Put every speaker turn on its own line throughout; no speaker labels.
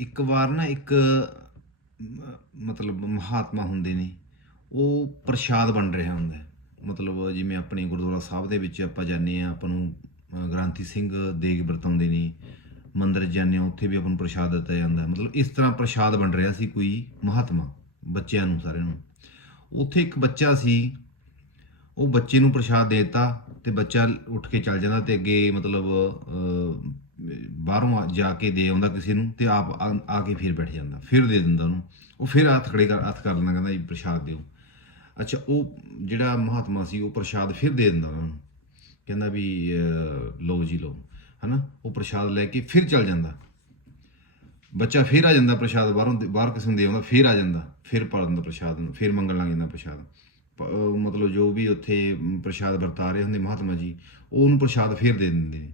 ਇੱਕ ਵਾਰ ਨਾ ਇੱਕ ਮਤਲਬ ਮਹਾਤਮਾ ਹੁੰਦੇ ਨੇ ਉਹ ਪ੍ਰਸ਼ਾਦ ਬਣ ਰਿਹਾ ਹੁੰਦਾ ਮਤਲਬ ਜਿਵੇਂ ਆਪਣੇ ਗੁਰਦੁਆਰਾ ਸਾਹਿਬ ਦੇ ਵਿੱਚ ਆਪਾਂ ਜਾਂਦੇ ਆ ਆਪਾਂ ਨੂੰ ਅ, ਸਿੰਘ ਦੇਗ ਵਰਤਾਉਂਦੇ ਨੇ ਮੰਦਿਰ ਜਾਂਦੇ ਆ ਉੱਥੇ ਵੀ ਆਪਾਂ ਨੂੰ ਪ੍ਰਸ਼ਾਦ ਦਿੱਤਾ ਜਾਂਦਾ ਮਤਲਬ ਇਸ ਤਰ੍ਹਾਂ ਪ੍ਰਸ਼ਾਦ ਬਣ ਰਿਹਾ ਸੀ ਕੋਈ ਮਹਾਤਮਾ ਬੱਚਿਆਂ ਨੂੰ ਸਾਰਿਆਂ ਨੂੰ। ਉੱਥੇ ਇੱਕ ਬੱਚਾ ਸੀ ਉਹ ਬੱਚੇ ਨੂੰ ਪ੍ਰਸ਼ਾਦ ਦੇ ਦਿੱਤਾ ਤੇ ਬੱਚਾ ਉੱਠ ਕੇ ਚੱਲ ਜਾਂਦਾ ਤੇ ਅੱਗੇ ਮਤਲਬ ਬਾਹਰੋਂ ਆ- ਜਾ ਕੇ ਦੇ ਆਉਂਦਾ ਕਿਸੇ ਨੂੰ ਤੇ ਆਪ ਆ ਆ ਕੇ ਫਿਰ ਬੈਠ ਜਾਂਦਾ ਫਿਰ ਦੇ ਦਿੰਦਾ ਉਹਨੂੰ। ਉਹ ਫਿਰ ਹੱਥ ਖੜੇ ਕਰ ਹੱਥ ਕਰ ਲੈਂਦਾ ਕਹਿੰਦਾ ਜੀ ਪ੍ਰਸ਼ਾਦ ਦਿਓ। ਅੱਛਾ ਉਹ ਜਿਹੜਾ ਮਹਾਤਮਾ ਸੀ ਉਹ ਪ੍ਰਸ਼ਾਦ ਫਿਰ ਦੇ ਦਿੰਦਾ ਉਹਨਾਂ। ਨੂੰ ਕਹਿੰਦਾ ਵੀ ਅਹ, ਲਓ ਜੀ ਲਓ ਹਨਾ? ਉਹ ਪ੍ਰਸ਼ਾਦ ਲੈ ਕੇ ਫਿਰ ਚੱਲ ਜਾਂਦਾ। ਬੱਚਾ ਫਿਰ ਆ ਜਾਂਦਾ ਪ੍ਰਸ਼ਾਦ ਬਾਹਰੋਂ ਦੇ- ਬਾਹਰ ਕਿਸੇ ਨੂੰ ਦੇ ਆਉਂਦਾ ਫਿਰ ਆ ਜਾਂਦਾ। ਫਿਰ ਭਰ ਦਿੰਦਾ ਪ੍ਰਸ਼ਾਦ ਨੂੰ ਫਿਰ ਮੰਗਣ ਲੱਗ ਜਾਂਦਾ ਪ੍ਰਸ਼ਾਦ। ਪ- ਅਹ ਮਤਲਬ ਜੋ ਵੀ ਉੱਥੇ ਮ, ਪ੍ਰਸ਼ਾਦ ਵਰਤਾ ਰਹੇ ਹੁੰਦੇ ਮਹਾਤਮਾ ਜੀ ਉਹ ਉਹਨੂੰ ਪ੍ਰਸ਼ਾਦ ਫਿਰ ਦੇ ਦਿੰਦੇ ਨੇ।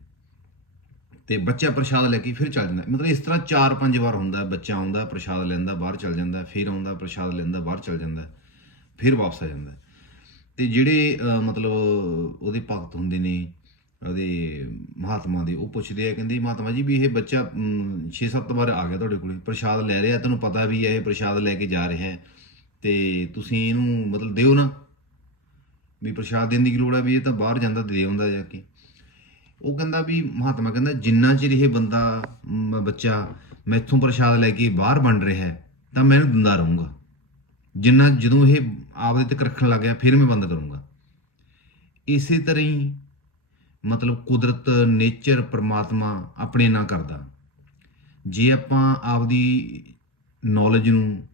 ਤੇ ਬੱਚਾ ਪ੍ਰਸ਼ਾਦ ਲੈ ਕੇ ਫਿਰ ਚੱਲ ਜਾਂਦਾ। ਮਤਲਬ ਇਸ ਤਰ੍ਹਾਂ ਚਾਰ ਪੰਜ ਵਾਰ ਹੁੰਦਾ, ਬੱਚਾ ਆਉਂਦਾ, ਪ੍ਰਸ਼ਾਦ ਲੈਂਦਾ, ਬਾਹਰ ਚੱਲ ਜਾਂਦਾ, ਫਿਰ ਆਉਂਦਾ, ਪ੍ਰਸ਼ਾਦ ਲੈਂਦਾ, ਬਾਹਰ ਚੱਲ ਜਾਂਦਾ, ਫਿਰ ਵਾਪਸ ਆ ਜਾਂਦਾ। ਤੇ ਜਿਹੜੇ ਮਤਲਬ ਉਹਦੇ ਭਗਤ ਹੁੰਦੇ ਨੇ, ਉਹਦੇ ਮਹਾਤਮਾ ਦੇ, ਉਹ ਪੁੱਛਦੇ ਆ, ਕਹਿੰਦੇ ਮਹਾਤਮਾ ਜੀ ਵੀ ਇਹ ਬੱਚਾ 6-7 ਵਾਰ ਆ ਗਿਆ ਤੁਹਾਡੇ ਕੋਲੇ, ਪ੍ਰਸ਼ਾਦ ਲੈ ਰਿਹਾ, ਤੈਨੂੰ ਪਤਾ ਵੀ ਹੈ ਇਹ ਪ੍ਰਸ਼ਾਦ ਲੈ ਕੇ ਜਾ ਰਿਹਾ ਹੈ, ਤੇ ਤੁਸੀਂ ਇਹਨੂੰ ਮਤਲਬ ਦਿਓ ਨਾ। ਵੀ ਪ੍ਰਸ਼ਾਦ ਦੇਣ ਦੀ ਕੀ ਲੋੜ ਹੈ ਵੀ ਇਹ ਤਾਂ ਬਾਹਰ ਜਾਂਦਾ, ਦੇ ਆਉਂਦਾ ਜਾ ਕੇ। ਉਹ ਕਹਿੰਦਾ ਵੀ ਮਹਾਤਮਾ ਕਹਿੰਦਾ ਜਿੰਨਾ ਚਿਰ ਇਹ ਬੰਦਾ ਮ, ਬੱਚਾ ਮੈਥੋਂ ਪ੍ਰਸ਼ਾਦ ਲੈ ਕੇ ਬਾਹਰ ਬਣ ਰਿਹਾ ਹੈ ਤਾਂ ਮੈਂ ਇਹਨੂੰ ਦਿੰਦਾ ਰਹੂੰਗਾ। ਜਿੰਨਾ ਜਦੋਂ ਇਹ ਆਪਦੇ ਤੱਕ ਰੱਖਣ ਲੱਗ ਗਿਆ ਫਿਰ ਮੈਂ ਬੰਦ ਕਰੂੰਗਾ। ਇਸੇ ਤਰ੍ਹਾਂ ਹੀ ਮਤਲਬ ਕੁਦਰਤ ਨੇਚਰ ਪਰਮਾਤਮਾ ਆਪਣੇ ਨਾਲ ਕਰਦਾ। ਜੇ ਆਪਾਂ ਆਪਦੀ ਨੌਲੇਜ ਨੂੰ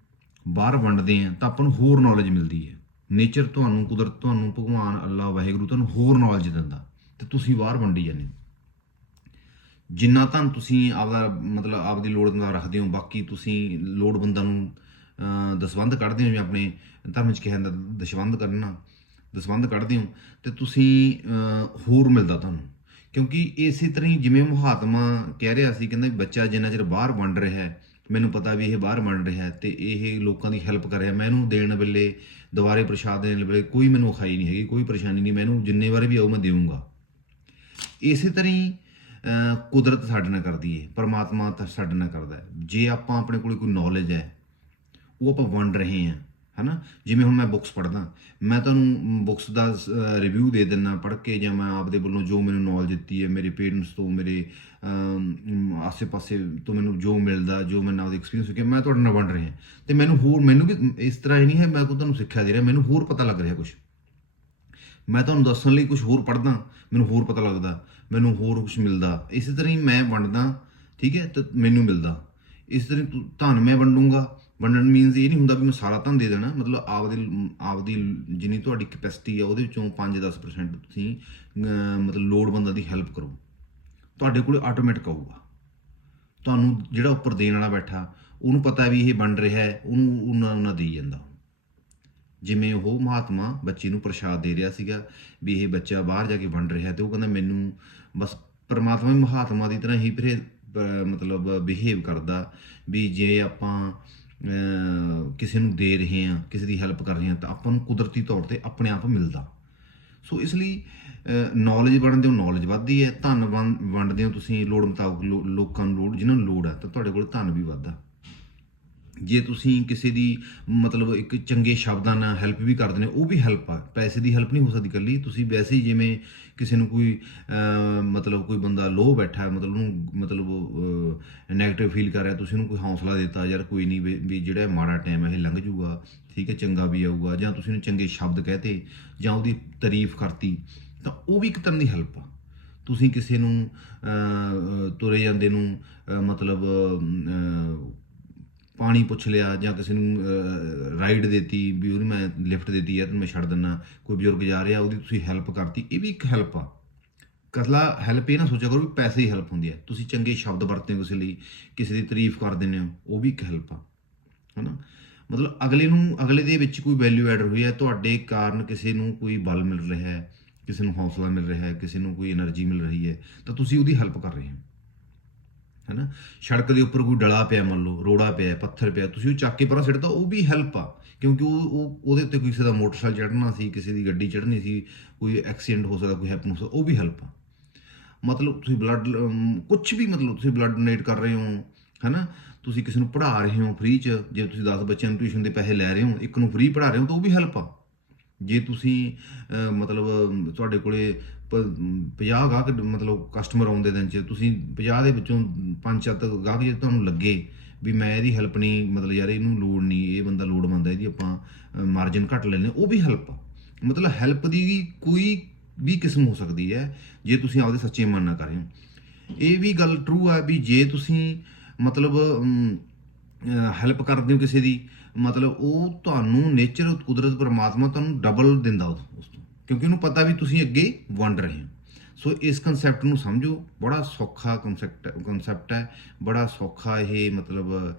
ਬਾਹਰ ਵੰਡਦੇ ਆ ਤਾਂ ਆਪਾਂ ਨੂੰ ਹੋਰ ਨੌਲੇਜ ਮਿਲਦੀ ਹੈ। ਨੇਚਰ ਤੁਹਾਨੂੰ ਕੁਦਰਤ ਤੁਹਾਨੂੰ ਭਗਵਾਨ ਅੱਲਾ ਵਾਹਿਗੁਰੂ ਤੁਹਾਨੂੰ ਹੋਰ ਨੌਲੇਜ ਦਿੰਦਾ। ਤੇ ਤੁਸੀਂ ਬਾਹਰ ਵੰਡੀ ਜਾਂਦੇ ਹੋ। ਜਿੰਨਾ ਧਨ ਤੁਸੀਂ ਆਪਦਾ ਮਤਲਬ ਆਪਦੀ ਲੋੜਵੰਦਾਂ ਰੱਖਦੇ ਹੋ ਬਾਕੀ ਤੁਸੀਂ ਲੋੜਵੰਦਾਂ ਨੂੰ ਅਹ, ਦਸਵੰਧ ਕੱਢਦੇ ਹੋ ਜਿਵੇਂ ਆਪਣੇ ਧਰਮ ਵਿੱਚ ਕਿਹਾ ਜਾਂਦਾ ਦਸ਼ਵੰਧ ਕਰਨਾ ਦਸਵੰਧ ਕੱਢਦੇ ਹੋ ਤੇ ਤੁਸੀਂ ਹੋਰ ਮਿਲਦਾ ਤੁਹਾਨੂੰ। ਕਿਉਂਕਿ ਇਸੇ ਤਰ੍ਹਾਂ ਹੀ ਜਿਵੇਂ ਮਹਾਤਮਾ ਕਹਿ ਰਿਹਾ ਸੀ ਕਹਿੰਦਾ ਬੱਚਾ ਜਿੰਨਾ ਚਿਰ ਬਾਹਰ ਵੰਡ ਰਿਹਾ ਹੈ ਮੈਨੂੰ ਪਤਾ ਵੀ ਇਹ ਬਾਹਰ ਵੰਡ ਰਿਹਾ ਹੈ ਤੇ ਇਹ ਲੋਕਾਂ ਦੀ ਹੈਲਪ ਕਰ ਰਿਹਾ। ਮੈਨੂੰ ਦੇਣ ਵੇਲੇ ਦੁਬਾਰੇ ਪ੍ਰਸ਼ਾਦ ਦੇਣ ਵੇਲੇ ਕੋਈ ਮੈਨੂੰ ਖਾਈ ਨਹੀਂ ਹੈਗੀ ਕੋਈ ਪਰੇਸ਼ਾਨੀ ਨਹੀਂ ਮੈਨੂੰ ਜਿੰਨੇ ਵਾਰੀ ਵੀ ਆਉ ਮੈਂ ਦੇਵਾਂਗਾ ਇਸੇ ਤਰ੍ਹਾਂ ਹੀ ਕੁਦਰਤ ਸਾਡੇ ਨਾਲ ਕਰਦੀ ਹੈ ਪਰਮਾਤਮਾ ਤਾਂ ਸਾਡੇ ਨਾਲ ਕਰਦਾ ਜੇ ਆਪਾਂ ਆਪਣੇ ਕੋਲ ਕੋਈ ਨੌਲੇਜ ਹੈ ਉਹ ਆਪਾਂ ਵੰਡ ਰਹੇ ਹਾਂ ਹਨਾ? ਜਿਵੇਂ ਹੁਣ ਮੈਂ ਬੁੱਕਸ ਪੜ੍ਹਦਾ, ਮੈਂ ਤੁਹਾਨੂੰ ਬੁੱਕਸ ਦਾ ਰਿਵਿਊ ਦੇ ਦਿੰਨਾ ਪੜ੍ਹ ਕੇ ਜਾਂ ਮੈਂ ਆਪਦੇ ਵੱਲੋਂ ਜੋ ਮੈਨੂੰ ਨੌਲੇਜ ਦਿੱਤੀ ਹੈ ਮੇਰੇ ਪੇਰੈਂਟਸ ਤੋਂ, ਮੇਰੇ ਆਸੇ-ਪਾਸੇ ਤੋਂ ਮੈਨੂੰ ਜੋ ਮਿਲਦਾ, ਜੋ ਮੈਂ ਆਪਦੇ ਐਕਸਪੀਰੀਅੰਸ ਹੋ ਗਿਆ ਮੈਂ ਤੁਹਾਡੇ ਨਾਲ ਵੰਡ ਰਿਹਾ। ਤੇ ਮੈਨੂੰ ਹੋਰ, ਮੈਨੂੰ ਵੀ ਇਸ ਤਰ੍ਹਾਂ ਹੀ ਨਹੀਂ ਹੈ, ਮੈਂ ਕੋਈ ਤੁਹਾਨੂੰ ਸਿੱਖਿਆ ਦੇ ਰਿਹਾ, ਮੈਨੂੰ ਹੋਰ ਪਤਾ ਲੱਗ ਰਿਹਾ ਕੁਝ ਮੈਂ ਤੁਹਾਨੂੰ ਦੱਸਣ ਲਈ ਕੁਝ ਹੋਰ ਪੜ੍ਹਦਾ, ਮੈਨੂੰ ਹੋਰ ਪਤਾ ਲੱਗਦਾ, ਮੈਨੂੰ ਹੋਰ ਕੁਝ ਮਿਲਦਾ। ਇਸੇ ਤਰ੍ਹਾਂ ਹੀ ਮੈਂ ਵੰਡਦਾ, ਠੀਕ ਹੈ, ਤੇ ਮੈਨੂੰ ਮਿਲਦਾ। ਇਸ ਤਰ੍ਹਾਂ ਤੁ- ਧਨ ਮੈਂ ਵੰਡੂੰਗਾ। ਵੰਡਣ ਮੀਨਸ ਇਹ ਨਹੀਂ ਹੁੰਦਾ ਵੀ ਮੈਂ ਸਾਰਾ ਧਨ ਦੇ ਦੇਣਾ, ਮਤਲਬ ਆਪਦੇ ਆਪਦੀ ਜਿੰਨੀ ਤੁਹਾਡੀ ਕੈਪੈਸਿਟੀ ਆ, ਉਹਦੇ ਵਿੱਚੋਂ 5-10% ਤੁਸੀਂ ਮਤਲਬ ਲੋੜਵੰਦਾਂ ਦੀ ਹੈਲਪ ਕਰੋ। ਤੁਹਾਡੇ ਕੋਲ ਆਟੋਮੈਟਿਕ ਆਊਗਾ। ਤੁਹਾਨੂੰ ਜਿਹੜਾ ਉੱਪਰ ਦੇਣ ਵਾਲਾ ਬੈਠਾ, ਉਹਨੂੰ ਪਤਾ ਵੀ ਇਹ ਵੰਡ ਰਿਹਾ ਹੈ, ਉਹਨੂੰ, ਉਹਨਾਂ ਉਹਨਾਂ ਦੇਈ ਜਾਂਦਾ। ਜਿਵੇਂ ਉਹ ਮਹਾਤਮਾ ਬੱਚੇ ਨੂੰ ਪ੍ਰਸ਼ਾਦ ਦੇ ਰਿਹਾ ਸੀਗਾ ਵੀ ਇਹ ਬੱਚਾ ਬਾਹਰ ਜਾ ਕੇ ਵੰਡ ਰਿਹਾ ਤੇ ਉਹ ਕਹਿੰਦਾ ਮੈਨੂੰ ਬਸ ਪਰਮਾਤਮਾ ਵੀ ਮਹਾਤਮਾ ਦੀ ਤਰ੍ਹਾਂ ਹੀ ਫਿਰ ਮਤਲਬ ਬਿਹੇਵ ਕਰਦਾ ਵੀ ਜੇ ਆਪਾਂ ਕਿਸੇ ਨੂੰ ਦੇ ਰਹੇ ਹਾਂ, ਕਿਸੇ ਦੀ ਹੈਲਪ ਕਰ ਰਹੇ ਹਾਂ ਤਾਂ ਆਪਾਂ ਨੂੰ ਕੁਦਰਤੀ ਤੌਰ ਤੇ ਆਪਣੇ ਆਪ ਮਿਲਦਾ। ਸੋ ਇਸ ਲਈ ਨੌਲੇਜ ਵੰਡਦੇ ਹੋ ਨੌਲੇਜ ਵੱਧਦੀ ਹੈ। ਧਨ ਵੰ- ਵੰਡਦੇ ਹੋ ਤੁਸੀਂ ਲੋੜ ਮੁਤਾਬਕ ਲੋ- ਲੋਕਾਂ ਨੂੰ ਲੋੜ ਜਿਨ੍ਹਾਂ ਨੂੰ ਲੋੜ ਹੈ ਤਾਂ ਤੁਹਾਡੇ ਕੋਲ ਧਨ ਵੀ ਵੱਧਦਾ। ਜੇ ਤੁਸੀਂ ਕਿਸੇ ਦੀ ਮਤਲਬ ਇੱਕ ਚੰਗੇ ਸ਼ਬਦਾਂ ਨਾਲ ਹੈਲਪ ਵੀ ਕਰਦੇ ਨੇ ਉਹ ਵੀ ਹੈਲਪ ਆ। ਪੈਸੇ ਦੀ ਹੈਲਪ ਨਹੀਂ ਹੋ ਸਕਦੀ ਇਕੱਲੀ। ਤੁਸੀਂ ਵੈਸੇ ਹੀ ਜਿਵੇਂ ਕਿਸੇ ਨੂੰ ਕੋਈ ਮਤਲਬ ਕੋਈ ਬੰਦਾ ਲੋ ਬੈਠਾ ਹੈ, ਮਤਲਬ ਉਹਨੂੰ ਮਤਲਬ ਨੈਗੇਟਿਵ ਫੀਲ ਕਰ ਰਿਹਾ ਤੁਸੀਂ ਉਹਨੂੰ ਕੋਈ ਹੌਸਲਾ ਦਿੱਤਾ ਯਾਰ ਕੋਈ ਨਹੀਂ ਵੀ ਜਿਹੜਾ ਮਾੜਾ ਟਾਈਮ ਹੈ ਇਹ ਲੰਘ ਜੂਗਾ ਠੀਕ ਹੈ ਚੰਗਾ ਵੀ ਆਊਗਾ ਜਾਂ ਤੁਸੀਂ ਉਹਨੂੰ ਚੰਗੇ ਸ਼ਬਦ ਕਹਤੇ ਜਾਂ ਉਹਦੀ ਤਾਰੀਫ ਕਰਤੀ ਤਾਂ ਉਹ ਵੀ ਇੱਕ ਤਰ੍ਹਾਂ ਦੀ ਹੈਲਪ ਆ। ਤੁਸੀਂ ਕਿਸੇ ਨੂੰ ਤੁਰੇ ਜਾਂਦੇ ਨੂੰ ਮਤਲਬ ਪਾਣੀ ਪੁੱਛ ਲਿਆ ਜਾਂ ਕਿਸੇ ਨੂੰ ਰਾਈਡ ਦੇਤੀ ਵੀ ਉਹਨੂੰ ਮੈਂ ਲਿਫਟ ਦੇਤੀ ਹੈ ਤੈਨੂੰ ਮੈਂ ਛੱਡ ਦਿੰਨਾ, ਕੋਈ ਬਜ਼ੁਰਗ ਜਾ ਰਿਹਾ, ਉਹਦੀ ਤੁਸੀਂ ਹੈਲਪ ਕਰਤੀ, ਇਹ ਵੀ ਇੱਕ ਹੈਲਪ ਆ। ਕਸਲਾ ਹੈਲਪ ਇਹ ਨਾ ਸੋਚਿਆ ਕਰੋ ਵੀ ਪੈਸੇ ਹੀ ਹੈਲਪ ਹੁੰਦੀ ਹੈ ਤੁਸੀਂ ਚੰਗੇ ਸ਼ਬਦ ਵਰਤਦੇ ਹੋ ਕਿਸੇ ਲਈ, ਕਿਸੇ ਦੀ ਤਾਰੀਫ ਕਰ ਦਿੰਦੇ ਹੋ, ਉਹ ਵੀ ਇੱਕ ਹੈਲਪ ਆ। ਹਨਾ? ਮਤਲਬ ਅਗਲੇ ਨੂੰ, ਅਗਲੇ ਦੇ ਵਿੱਚ ਕੋਈ ਵੈਲਿਊ ਐਡ ਹੋਈ ਹੈ ਤੁਹਾਡੇ ਕਾਰਨ ਕਿਸੇ ਨੂੰ ਕੋਈ ਬਲ ਮਿਲ ਰਿਹਾ ਹੈ, ਕਿਸੇ ਨੂੰ ਹੌਸਲਾ ਮਿਲ ਰਿਹਾ ਹੈ, ਕਿਸੇ ਨੂੰ ਕੋਈ એનર્ਜੀ ਮਿਲ ਰਹੀ ਹੈ, ਤਾਂ ਤੁਸੀਂ ਉਹਦੀ ਹੈਲਪ ਕਰ ਰਹੇ ਹੋ। ਹੈਨਾ? ਸੜਕ ਦੇ ਉੱਪਰ ਕੋਈ ਡਲਾ ਪਿਆ ਮੰਨ ਲਓ, ਰੋੜਾ ਪਿਆ, ਪੱਥਰ ਪਿਆ, ਤੁਸੀਂ ਉਹ ਚੱਕ ਕੇ ਪਰਾਂ ਸਿੱਟਦਾ ਉਹ ਵੀ ਹੈਲਪ ਆ। ਕਿਉਂਕਿ ਉਹ ਉਹਦੇ ਉੱਤੇ ਕਿਸੇ ਦਾ ਮੋਟਰਸਾਈਕਲ ਚੜ੍ਹਨਾ ਸੀ, ਕਿਸੇ ਦੀ ਗੱਡੀ ਚੜ੍ਹਨੀ ਸੀ, ਕੋਈ ਐਕਸੀਡੈਂਟ ਹੋ ਸਕਦਾ, ਕੋਈ ਹੈਪਨ ਹੋ ਸਕਦਾ, ਉਹ ਵੀ ਹੈਲਪ ਆ। ਮਤਲਬ ਤੁਸੀਂ ਬਲੱਡ ਕੁਝ ਵੀ ਮਤਲਬ ਤੁਸੀਂ ਬਲੱਡ ਡੋਨੇਟ ਕਰ ਰਹੇ ਹੋ, ਹਨਾ? ਤੁਸੀਂ ਕਿਸੇ ਨੂੰ ਪੜ੍ਹਾ ਰਹੇ ਹੋ ਫ੍ਰੀ ਚ, ਜੇ ਤੁਸੀਂ 10 ਬੱਚਿਆਂ ਨੂੰ ਟਿਊਸ਼ਨ ਦੇ ਪੈਸੇ ਲੈ ਰਹੇ ਹੋ, ਇੱਕ ਨੂੰ ਫ੍ਰੀ ਪੜ੍ਹਾ ਰਹੇ ਹੋ, ਤਾਂ ਉਹ ਵੀ ਹੈਲਪ ਆ। ਜੇ ਤੁਸੀਂ ਮਤਲਬ, ਤੁਹਾਡੇ ਕੋਲੇ 50 ਗਾਹਕ ਮਤਲਬ ਕਸਟਮਰ ਆਉਂਦੇ ਦਿਨ ਚ, ਤੁਸੀਂ 50 ਦੇ ਵਿੱਚੋਂ 5-7 ਗਾਹਕ ਜੇ ਤੁਹਾਨੂੰ ਲੱਗੇ ਵੀ ਮੈਂ ਇਹਦੀ ਹੈਲਪ ਨਹੀਂ, ਮਤਲਬ ਯਾਰ ਇਹਨੂੰ ਲੋੜ ਨਹੀਂ, ਇਹ ਬੰਦਾ ਲੋੜਵੰਦ ਹੈ, ਇਹਦੀ ਆਪਾਂ ਮਾਰਜਨ ਘੱਟ ਲੈਣੇ ਉਹ ਵੀ ਹੈਲਪ ਮਤਲਬ ਹੈਲਪ ਦੀ ਵੀ ਕੋਈ ਵੀ ਕਿਸਮ ਹੋ ਸਕਦੀ ਹੈ, ਜੇ ਤੁਸੀਂ ਆਪਦੇ ਸੱਚੇ ਮਨ ਨਾਲ ਕਰ ਰਹੇ ਹੋ। ਇਹ ਵੀ ਗੱਲ ਟਰੂ ਆ ਵੀ ਜੇ ਤੁਸੀਂ, ਮਤਲਬ ਹੈਲਪ ਕਰਦੇ ਹੋ ਕਿਸੇ ਦੀ, ਮਤਲਬ ਉਹ ਤੁਹਾਨੂੰ ਨੇਚਰ ਕੁਦਰਤ, ਪਰਮਾਤਮਾ ਤੁਹਾਨੂੰ ਡਬਲ ਦਿੰਦਾ ਉਸ ਤੋਂ। ਕਿਉਂਕਿ ਉਹਨੂੰ ਪਤਾ ਵੀ ਤੁਸੀਂ ਅੱਗੇ ਵੰਡ ਰਹੇ ਹੋ। ਸੋ ਇਸ ਕਨਸੈਪਟ ਨੂੰ ਸਮਝੋ, ਬੜਾ ਸੌਖਾ ਕਨਸੈਪਟ ਕਨਸੈਪਟ ਹੈ, ਬੜਾ ਸੌਖਾ ਇਹ ਮਤਲਬ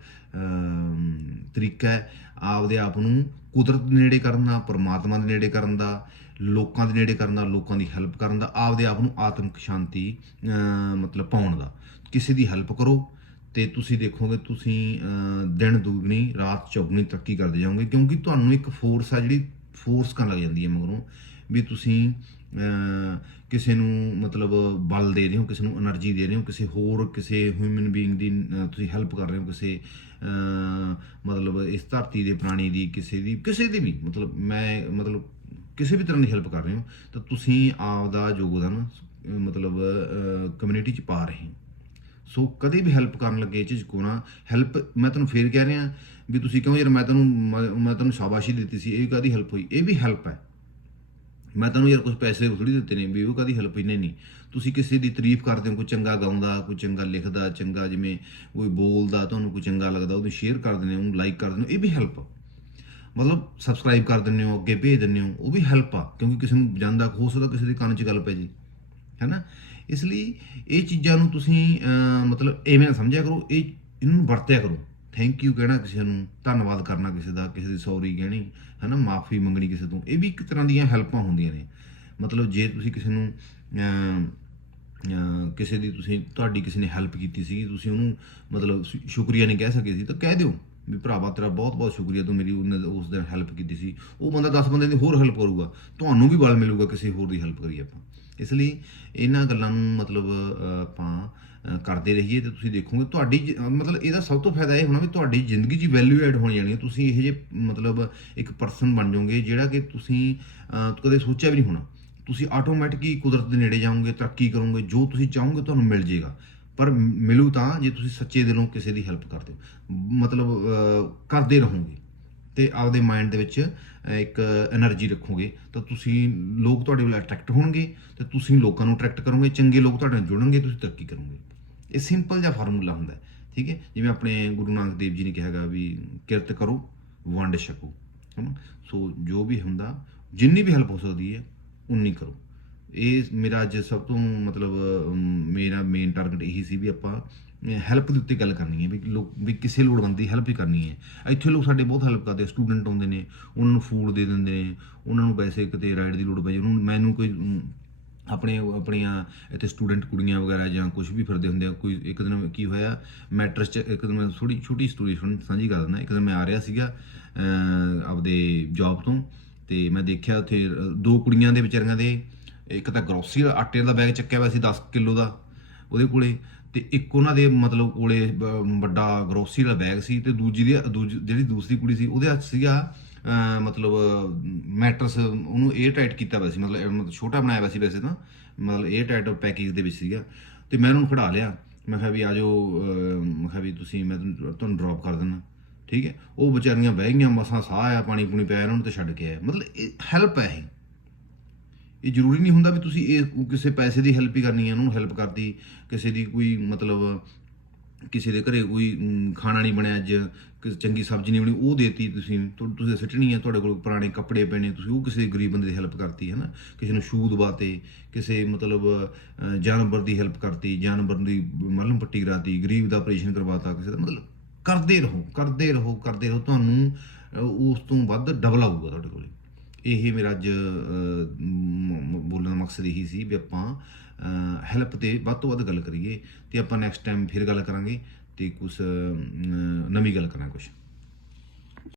ਤਰੀਕਾ ਹੈ ਆਪਦੇ ਆਪ ਨੂੰ ਕੁਦਰਤ ਦੇ ਨੇੜੇ ਕਰਨ ਦਾ, ਪਰਮਾਤਮਾ ਦੇ ਨੇੜੇ ਕਰਨ ਦਾ, ਲੋਕਾਂ ਦੇ ਨੇੜੇ ਕਰਨ ਦਾ, ਲੋਕਾਂ ਦੀ ਹੈਲਪ ਕਰਨ ਦਾ, ਆਪਦੇ ਆਪ ਨੂੰ ਆਤਮਿਕ ਸ਼ਾਂਤੀ ਮਤਲਬ ਪਾਉਣ ਦਾ। ਕਿਸੇ ਦੀ ਹੈਲਪ ਕਰੋ ਤੇ ਤੁਸੀਂ ਦੇਖੋਗੇ ਤੁਸੀਂ ਦਿਨ ਦੁਗਣੀ, ਰਾਤ ਚੌਗਣੀ ਤਰੱਕੀ ਕਰਦੇ ਜਾਓਗੇ ਕਿਉਂਕਿ ਤੁਹਾਨੂੰ ਇੱਕ ਫੋਰਸ ਆ ਜਿਹੜੀ ਫੋਰਸ ਕਰਨ ਲੱਗ ਜਾਂਦੀ ਹੈ ਮਗਰੋਂ। ਵੀ ਤੁਸੀਂ ਕਿਸੇ ਨੂੰ ਮਤਲਬ ਬਲ ਦੇ ਰਹੇ ਹੋ, ਕਿਸੇ ਨੂੰ એનર્ਜੀ ਦੇ ਰਹੇ ਹੋ, ਕਿਸੇ ਹੋਰ, ਕਿਸੇ ਹਿਊਮਨ ਬੀਇੰਗ ਦੀ ਤੁਸੀਂ ਹੈਲਪ ਕਰ ਰਹੇ ਹੋ, ਕਿਸੇ ਮਤਲਬ ਇਸ ਧਰਤੀ ਦੇ ਪ੍ਰਾਣੀ ਦੀ, ਕਿਸੇ ਦੀ ਕਿਸੇ ਦੀ ਵੀ, ਮਤਲਬ ਮੈਂ, ਮਤਲਬ ਕਿਸੇ ਵੀ ਤਰ੍ਹਾਂ ਦੀ ਹੈਲਪ ਕਰ ਰਹੇ ਹੋ, ਤਾਂ ਤੁਸੀਂ ਆਪ ਦਾ ਯੋਗਦਾਨ ਮਤਲਬ ਕਮਿਊਨਿਟੀ ਚ ਪਾ ਰਹੇ ਹੋ। ਸੋ ਕਦੇ ਵੀ ਹੈਲਪ ਕਰਨ ਲੱਗੇ ਝਿਜਕੋਣਾ ਹੈਲਪ ਮੈਂ ਤੁਹਾਨੂੰ ਫੇਰ ਕਹਿ ਰਿਹਾ ਵੀ ਤੁਸੀਂ ਕਿਉਂ ਯਾਰ, ਮੈਂ ਤੁਹਾਨੂੰ ਮੈਂ ਤੁਹਾਨੂੰ ਸ਼ਾਬਾਸ਼ੀ ਦਿੱਤੀ ਸੀ, ਇਹ ਕਾਦੀ ਹੈਲਪ ਹੋਈ? ਇਹ ਵੀ ਹੈਲਪ ਹੈ। ਮੈਂ ਤੁਹਾਨੂੰ ਯਾਰ ਕੁਝ ਪੈਸੇ ਥੋੜੀ ਦਿੱਤੇ ਨੇ, ਵੀ ਉਹ ਕਾਦੀ ਹੈਲਪ ਹੀ ਨਹੀਂ ਤੁਸੀਂ ਕਿਸੇ ਦੀ ਤਾਰੀਫ ਕਰਦੇ ਹੋ, ਕੋਈ ਚੰਗਾ ਗਾਉਂਦਾ, ਕੋਈ ਚੰਗਾ ਲਿਖਦਾ, ਚੰਗਾ ਜਿਵੇਂ ਕੋਈ ਬੋਲਦਾ, ਤੁਹਾਨੂੰ ਕੋਈ ਚੰਗਾ ਲੱਗਦਾ, ਉਹਨੂੰ ਸ਼ੇਅਰ ਕਰ ਦਿੰਦੇ ਹੋ, ਉਹਨੂੰ ਲਾਈਕ ਕਰ ਦਿੰਦੇ ਹੋ, ਇਹ ਵੀ ਹੈਲਪ ਮਤਲਬ ਸਬਸਕ੍ਰਾਈਬ ਕਰ ਦਿੰਦੇ ਹੋ, ਅੱਗੇ ਭੇਜ ਦਿੰਦੇ ਹੋ, ਉਹ ਵੀ ਹੈਲਪ ਆ, ਕਿਉਂਕਿ ਕਿਸੇ ਨੂੰ ਜਾਂਦਾ, ਹੋ ਸਕਦਾ ਕਿਸੇ ਦੇ ਕੰਨ 'ਚ ਗੱਲ ਪੈ ਜੇ ਹੈਨਾ ਇਸ ਲਈ ਇਹ ਚੀਜ਼ਾਂ ਨੂੰ ਤੁਸੀਂ ਮਤਲਬ ਐਵੇਂ ਨਾ ਸਮਝਿਆ ਕਰੋ, ਇਹ, ਇਹਨੂੰ ਵਰਤਿਆ ਕਰੋ। ਥੈਂਕ ਯੂ ਕਹਿਣਾ ਕਿਸੇ ਨੂੰ, ਧੰਨਵਾਦ ਕਰਨਾ ਕਿਸੇ ਦਾ, ਕਿਸੇ ਦੀ ਸੌਰੀ ਕਹਿਣੀ, ਹੈਨਾ, ਮਾਫੀ ਮੰਗਣੀ ਕਿਸੇ ਤੋਂ। ਇਹ ਵੀ ਇੱਕ ਤਰ੍ਹਾਂ ਦੀਆਂ ਹੈਲਪਾਂ ਹੁੰਦੀਆਂ ਨੇ। ਮਤਲਬ ਜੇ ਤੁਸੀਂ ਕਿਸੇ ਨੂੰ ਕਿਸੇ ਦੀ ਤੁਸੀਂ, ਤੁਹਾਡੀ ਕਿਸੇ ਨੇ ਹੈਲਪ ਕੀਤੀ ਸੀ ਤੁਸੀਂ ਉਹਨੂੰ ਮਤਲਬ ਸ਼ੁ- ਸ਼ੁਕਰੀਆ ਨਹੀਂ ਕਹਿ ਸਕੇ ਸੀ, ਤਾਂ ਕਹਿ ਦਿਓ ਵੀ ਭਰਾਵਾ ਤੇਰਾ ਬਹੁਤ ਬਹੁਤ ਸ਼ੁਕਰੀਆ, ਤੂੰ ਮੇਰੀ ਉਹਨੇ, ਉਸ ਦਿਨ ਹੈਲਪ ਕੀਤੀ ਸੀ। ਉਹ ਬੰਦਾ 10 ਬੰਦੇ ਦੀ ਹੋਰ ਹੈਲਪ ਕਰੂਗਾ। ਤੁਹਾਨੂੰ ਵੀ ਬਲ ਮਿਲੂਗਾ ਕਿਸੇ ਹੋਰ ਦੀ ਹੈਲਪ ਕਰੀ ਆਪਾਂ। ਇਸ ਲਈ ਇਹਨਾਂ ਗੱਲਾਂ ਨੂੰ ਮਤਲਬ ਆਪਾਂ ਕਰਦੇ ਰਹੀਏ ਤੇ ਤੁਸੀਂ ਦੇਖੋਗੇ ਤੁਹਾਡੀ ਮਤਲਬ ਇਹਦਾ ਸਭ ਤੋਂ ਫਾਇਦਾ ਇਹ ਹੋਣਾ ਵੀ ਤੁਹਾਡੀ ਜ਼ਿੰਦਗੀ 'ਚ ਵੈਲਿਊ ਐਡ ਹੋਣੀ ਜਾਣੀ ਤੁਸੀਂ ਇਹ ਜੇ, ਮਤਲਬ ਇੱਕ ਪਰਸਨ ਬਣ ਜਾਓਗੇ ਜਿਹੜਾ ਕਿ ਤੁਸੀਂ ਕਦੇ ਸੋਚਿਆ ਵੀ ਨਹੀਂ ਹੋਣਾ। ਤੁਸੀਂ ਆਟੋਮੈਟਿਕ ਕੁਦਰਤ ਦੇ ਨੇੜੇ ਜਾਓਗੇ, ਤਰੱਕੀ ਕਰੋਗੇ, ਜੋ ਤੁਸੀਂ ਚਾਹੋਗੇ ਤੁਹਾਨੂੰ ਮਿਲ ਜੇਗਾ। ਪਰ ਮਿਲੂ ਤਾਂ ਜੇ ਤੁਸੀਂ ਸੱਚੇ ਦਿਲੋਂ ਕਿਸੇ ਦੀ ਹੈਲਪ ਕਰਦੇ ਹੋ। ਮਤਲਬ ਕਰਦੇ ਰਹੋਗੇ ਤੇ ਆਪਦੇ ਮਾਈਂਡ ਦੇ ਵਿੱਚ ਇੱਕ એનર્ਜੀ ਰੱਖੋਗੇ। ਤਾਂ ਤੁਸੀਂ ਲੋਕ ਤੁਹਾਡੇ ਵੱਲ ਅਟਰੈਕਟ ਹੋਣਗੇ ਤੇ ਤੁਸੀਂ ਲੋਕਾਂ ਨੂੰ ਅਟਰੈਕਟ ਕਰੋਗੇ, ਚੰਗੇ ਲੋਕ ਤੁਹਾਡੇ ਨਾਲ ਜੁੜਨਗੇ, ਤੁਸੀਂ ਤਰੱਕੀ ਕਰੋਗੇ। ਇਹ ਸਿੰਪਲ ਜਿਹਾ ਫਾਰਮੂਲਾ ਹੁੰਦਾ ਠੀਕ ਹੈ? ਜਿਵੇਂ ਆਪਣੇ ਗੁਰੂ ਨਾਨਕ ਦੇਵ ਜੀ ਨੇ ਕਿਹਾ ਹੈਗਾ ਵੀ ਕਿਰਤ ਕਰੋ, ਵੰਡ ਛਕੋ ਹਨਾ ਸੋ ਜੋ ਵੀ ਹੁੰਦਾ, ਜਿੰਨੀ ਵੀ ਹੈਲਪ ਹੋ ਸਕਦੀ ਹੈ, ਉਨੀ ਕਰੋ। ਇਹ ਮੇਰਾ ਅੱਜ ਸਭ ਤੋਂ ਮਤਲਬ ਮੇਰਾ ਮੇਨ ਟਾਰਗੇਟ ਇਹੀ ਸੀ ਵੀ ਆਪਾਂ ਹੈਲਪ ਦੇ ਉੱਤੇ ਗੱਲ ਕਰਨੀ ਹੈ ਵੀ ਲੋਕ, ਵੀ ਕਿਸੇ ਲੋੜਵੰਦ ਦੀ ਹੈਲਪ ਹੀ ਕਰਨੀ ਹੈ। ਇੱਥੇ ਲੋਕ ਸਾਡੇ ਬਹੁਤ ਹੈਲਪ ਕਰਦੇ ਸਟੂਡੈਂਟ ਆਉਂਦੇ ਨੇ, ਉਹਨਾਂ ਨੂੰ ਫੂਡ ਦੇ ਦਿੰਦੇ ਨੇ, ਉਹਨਾਂ ਨੂੰ ਪੈਸੇ ਕਿਤੇ ਰਾਈਡ ਦੀ ਲੋੜ ਪੈ ਜੇ, ਉਹਨਾਂ ਨੂੰ, ਮੈਨੂੰ ਕੋਈ ਆਪਣੇ ਆਪਣੀਆਂ ਇੱਥੇ ਸਟੂਡੈਂਟ ਕੁੜੀਆਂ ਵਗੈਰਾ ਜਾਂ ਕੁਝ ਵੀ ਫਿਰਦੇ ਹੁੰਦੇ ਆ, ਕੋਈ ਇੱਕ ਦਿਨ ਕੀ ਹੋਇਆ ਮੈਟਰਸ ਚ ਇੱਕ ਦਿਨ ਮੈਂ ਥੋੜੀ ਛੋਟੀ ਸਟੋਰੀ ਸਾਂਝੀ ਕਰ ਦਿੰਦਾ, ਇੱਕ ਦਿਨ ਮੈਂ ਆ ਰਿਹਾ ਸੀਗਾ ਆਪਦੇ ਜੌਬ ਤੋਂ ਤੇ ਮੈਂ ਦੇਖਿਆ ਉੱਥੇ ਦੋ ਕੁੜੀਆਂ ਦੇ ਵਿਚਾਰੀਆਂ ਦੇ, ਇੱਕ ਤਾਂ ਗਰੋਸਰੀ ਆਟੇ ਦਾ ਬੈਗ ਚੱਕਿਆ ਹੋਇਆ ਸੀ 10 ਕਿਲੋ ਦਾ ਉਹਦੇ ਕੋਲੇ ਤੇ ਇੱਕ ਉਹਨਾਂ ਦੇ ਮਤਲਬ ਕੋਲੇ ਵੱਡਾ ਗਰੋਸਰੀ ਦਾ ਬੈਗ ਸੀ ਤੇ ਦੂਜੀ ਦੀ, ਦੂਜੀ, ਜਿਹੜੀ ਦੂਸਰੀ ਕੁੜੀ ਸੀ ਉਹਦੇ ਹੱਥ ਸੀਗਾ ਮਤਲਬ, ਮੈਟਰਸ ਉਹਨੂੰ 에ਅਰ ਟਾਈਟ ਕੀਤਾ ਹੋਇਆ ਸੀ, ਮਤਲਬ ਮਤਲਬ ਛੋਟਾ ਬਣਾਇਆ ਹੋਇਆ ਸੀ ਵੈਸੇ ਤਾਂ, ਮਤਲਬ 에ਅਰ ਟਾਈਟ ਪੈਕੇਜ ਦੇ ਵਿੱਚ ਸੀਗਾ। ਤੇ ਮੈਂ ਉਹਨੂੰ ਖੜਾ ਲਿਆ, ਮੈਂ ਕਿਹਾ ਵੀ ਆ ਜਾਓ ਮੈਂ ਕਿਹਾ ਵੀ ਤੁਸੀਂ, ਮੈਂ ਤੁਹਾਨੂੰ ਤੁਹਾਨੂੰ ਡ੍ਰੌਪ ਕਰ ਦਿੰਦਾ। ਠੀਕ ਹੈ? ਉਹ ਵਿਚਾਰੀਆਂ ਬਹਿ ਗਈਆਂ, ਮਸਾਂ ਸਾਹ ਆਇਆ, ਪਾਣੀ ਪੂਣੀ ਪਿਆ ਉਹਨਾਂ ਨੂੰ ਤੇ ਛੱਡ ਕੇ ਆਇਆ। ਮਤਲਬ ਇਹ ਹੈਲਪ ਹੈ ਇਹ। ਇਹ ਜ਼ਰੂਰੀ ਨਹੀਂ ਹੁੰਦਾ ਵੀ ਤੁਸੀਂ ਇਹ ਕਿਸੇ ਪੈਸੇ ਦੀ ਹੈਲਪ ਹੀ ਕਰਨੀ ਹੈ, ਉਹਨੂੰ ਹੈਲਪ ਕਰਦੀ, ਕਿਸੇ ਦੀ ਕੋਈ ਮਤਲਬ ਕਿਸੇ ਦੇ ਘਰੇ ਕੋਈ ਖਾਣਾ ਨਹੀਂ ਬਣਿਆ ਅੱਜ, ਕਿਸੇ ਚੰਗੀ ਸਬਜ਼ੀ ਨਹੀਂ ਬਣੀ, ਉਹ ਦੇਤੀ ਤੁਸੀਂ ਤੁਸੀਂ ਸਿੱਟਣੀ ਹੈ ਤੁਹਾਡੇ ਕੋਲ ਪੁਰਾਣੇ ਕੱਪੜੇ ਪਏ ਨੇ, ਤੁਸੀਂ ਉਹ ਕਿਸੇ ਗਰੀਬ ਬੰਦੇ ਦੀ ਹੈਲਪ ਕਰਤੀ ਹੈ ਨਾ ਕਿਸੇ ਨੂੰ ਸ਼ੂ ਦਵਾਤੇ ਕਿਸੇ ਮਤਲਬ ਜਾਨਵਰ ਦੀ ਹੈਲਪ ਕਰਤੀ, ਜਾਨਵਰ ਦੀ ਮਲਮ ਪੱਟੀ ਕਰਾਤੀ, ਗਰੀਬ ਦਾ ਆਪਰੇਸ਼ਨ ਕਰਵਾਤਾ, ਕਿਸੇ ਦਾ ਮਤਲਬ ਕਰਦੇ ਰਹੋ ਕਰਦੇ ਰਹੋ ਕਰਦੇ ਰਹੋ, ਤੁਹਾਨੂੰ ਉਸ ਤੋਂ ਵੱਧ ਡਬਲ ਆਊਗਾ ਤੁਹਾਡੇ ਕੋਲ। ਇਹ ਮੇਰਾ ਅੱਜ ਬੋਲਣ ਦਾ ਮਕਸਦ ਇਹੀ ਸੀ ਵੀ ਆਪਾਂ ਹੈਲਪ ਤੇ ਵੱਧ ਤੋਂ ਵੱਧ ਗੱਲ ਕਰੀਏ ਤੇ ਆਪਾਂ ਨੈਕਸਟ ਟਾਈਮ ਫਿਰ ਗੱਲ ਕਰਾਂਗੇ ਤੇ ਕੁਝ ਨਵੀਂ ਗੱਲ ਕਰਾਂਗੇ ਕੁਝ